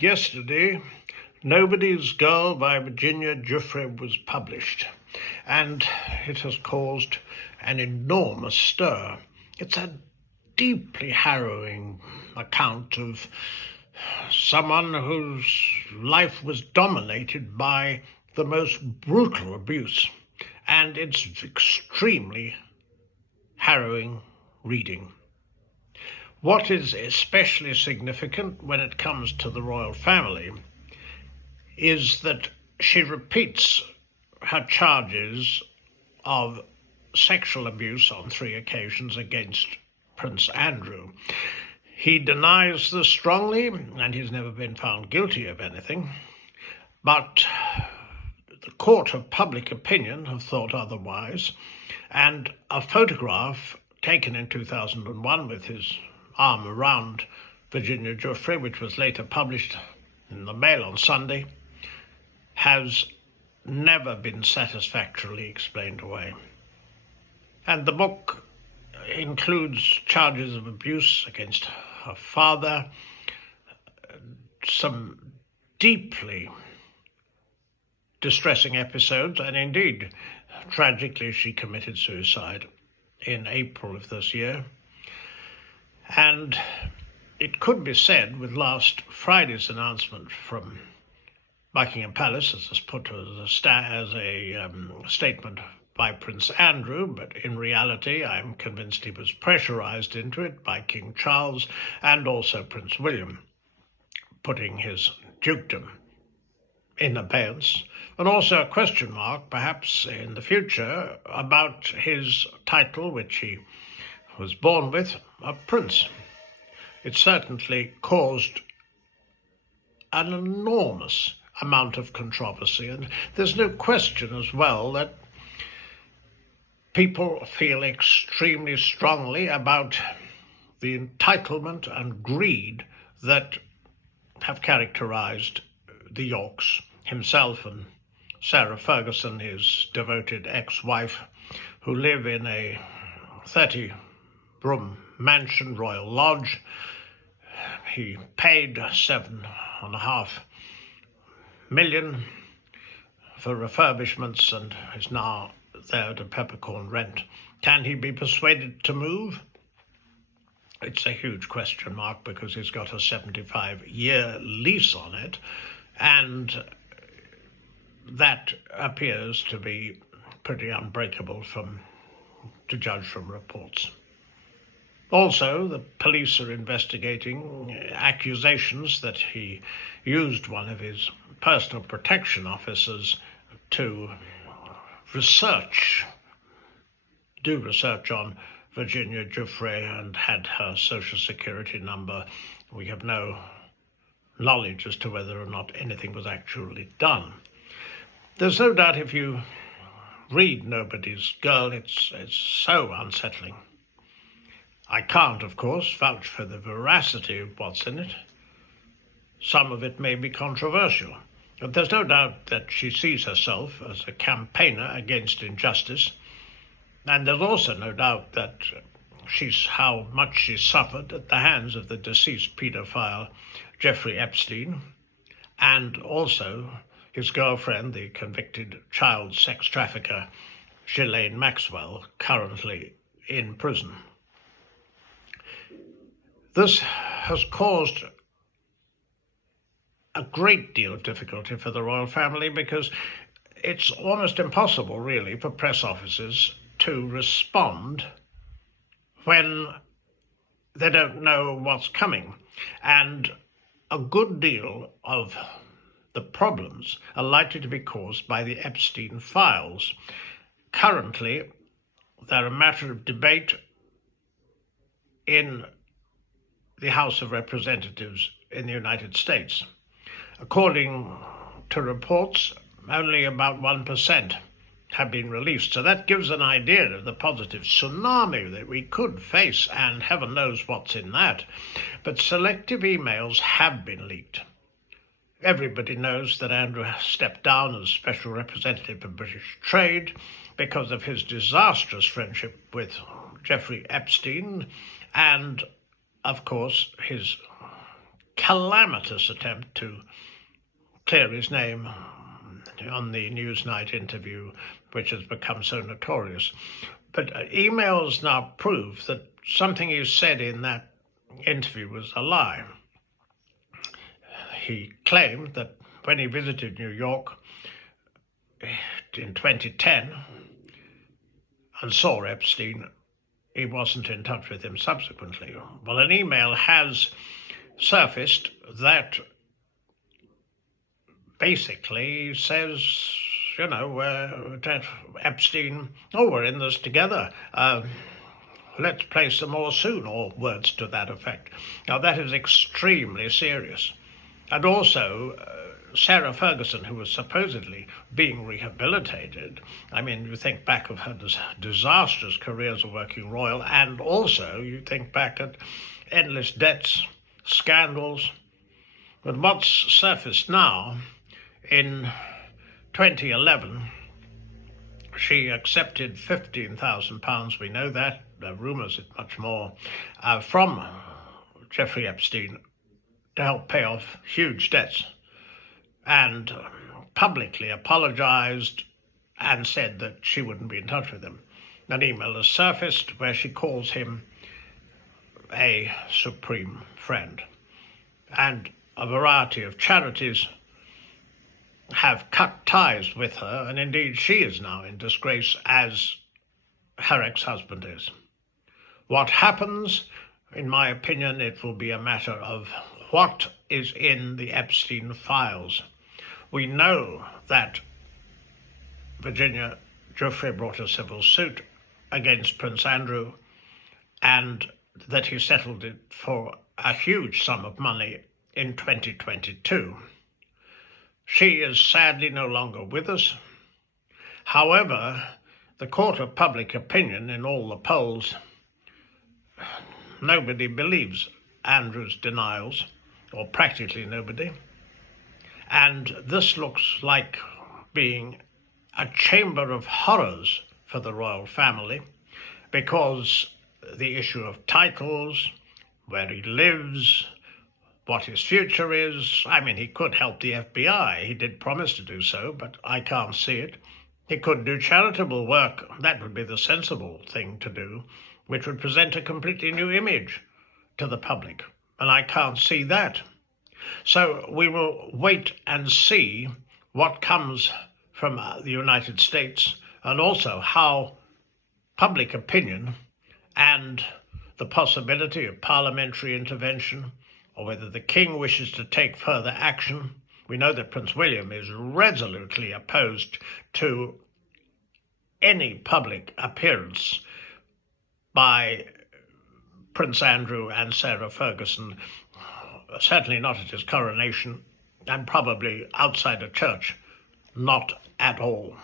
Yesterday, Nobody's Girl by Virginia Giuffre was published, and it has caused an enormous stir. It's a deeply harrowing account of someone whose life was dominated by the most brutal abuse, and it's extremely harrowing reading. What is especially significant when it comes to the royal family is that she repeats her charges of sexual abuse on 3 occasions against Prince Andrew. He denies this strongly, and he's never been found guilty of anything, but the court of public opinion have thought otherwise, and a photograph taken in 2001 with his arm around Virginia Giuffre, which was later published in the Mail on Sunday, has never been satisfactorily explained away. And the book includes charges of abuse against her father, some deeply distressing episodes, and indeed, tragically, she committed suicide in April of this year. And it could be said, with last Friday's announcement from Buckingham Palace, as is put as a statement by Prince Andrew, but in reality I'm convinced he was pressurized into it by King Charles and also Prince William, putting his dukedom in abeyance, and also a question mark, perhaps in the future, about his title, which he was born with, of prince. It certainly caused an enormous amount of controversy, and there's no question as well that people feel extremely strongly about the entitlement and greed that have characterized the Yorks, himself and Sarah Ferguson, his devoted ex-wife, who live in a 30-room mansion, Royal Lodge. He paid $7.5 million for refurbishments and is now there to peppercorn rent. Can he be persuaded to move? It's a huge question mark because he's got a 75-year lease on it, and that appears to be pretty unbreakable to judge from reports. Also, the police are investigating accusations that he used one of his personal protection officers to do research on Virginia Giuffre and had her social security number. We have no knowledge as to whether or not anything was actually done. There's no doubt if you read Nobody's Girl, it's so unsettling. I can't, of course, vouch for the veracity of what's in it. Some of it may be controversial, but there's no doubt that she sees herself as a campaigner against injustice, and there's also no doubt that how much she suffered at the hands of the deceased paedophile Jeffrey Epstein, and also his girlfriend, the convicted child sex trafficker Ghislaine Maxwell, currently in prison. This has caused a great deal of difficulty for the royal family because it's almost impossible, really, for press officers to respond when they don't know what's coming. And a good deal of the problems are likely to be caused by the Epstein files. Currently, they're a matter of debate in the House of Representatives in the United States. According to reports, only about 1% have been released. So that gives an idea of the positive tsunami that we could face, and heaven knows what's in that. But selective emails have been leaked. Everybody knows that Andrew stepped down as Special Representative for British Trade because of his disastrous friendship with Jeffrey Epstein and, of course, his calamitous attempt to clear his name on the Newsnight interview, which has become so notorious. But emails now prove that something he said in that interview was a lie. He claimed that when he visited New York in 2010 and saw Epstein, he wasn't in touch with him subsequently. Well, an email has surfaced that basically says, that Epstein, we're in this together. Let's play some more soon, or words to that effect. Now, that is extremely serious. And also, Sarah Ferguson, who was supposedly being rehabilitated. I mean, you think back of her disastrous career as a working royal, and also you think back at endless debts, scandals. But what's surfaced now, in 2011, she accepted £15,000, we know that, there are rumours it's much more, from Jeffrey Epstein to help pay off huge debts, and publicly apologised and said that she wouldn't be in touch with him. An email has surfaced where she calls him a supreme friend. And a variety of charities have cut ties with her, and indeed she is now in disgrace, as her ex-husband is. What happens, in my opinion, it will be a matter of what is in the Epstein files. We know that Virginia Giuffre brought a civil suit against Prince Andrew, and that he settled it for a huge sum of money in 2022. She is sadly no longer with us. However, the court of public opinion in all the polls, nobody believes Andrew's denials, or practically nobody. And this looks like being a chamber of horrors for the royal family, because the issue of titles, where he lives, what his future is. I mean, he could help the FBI. He did promise to do so, but I can't see it. He could do charitable work. That would be the sensible thing to do, which would present a completely new image to the public. And I can't see that. So we will wait and see what comes from the United States, and also how public opinion and the possibility of parliamentary intervention, or whether the King wishes to take further action. We know that Prince William is resolutely opposed to any public appearance by Prince Andrew and Sarah Ferguson, certainly not at his coronation, and probably outside a church, not at all.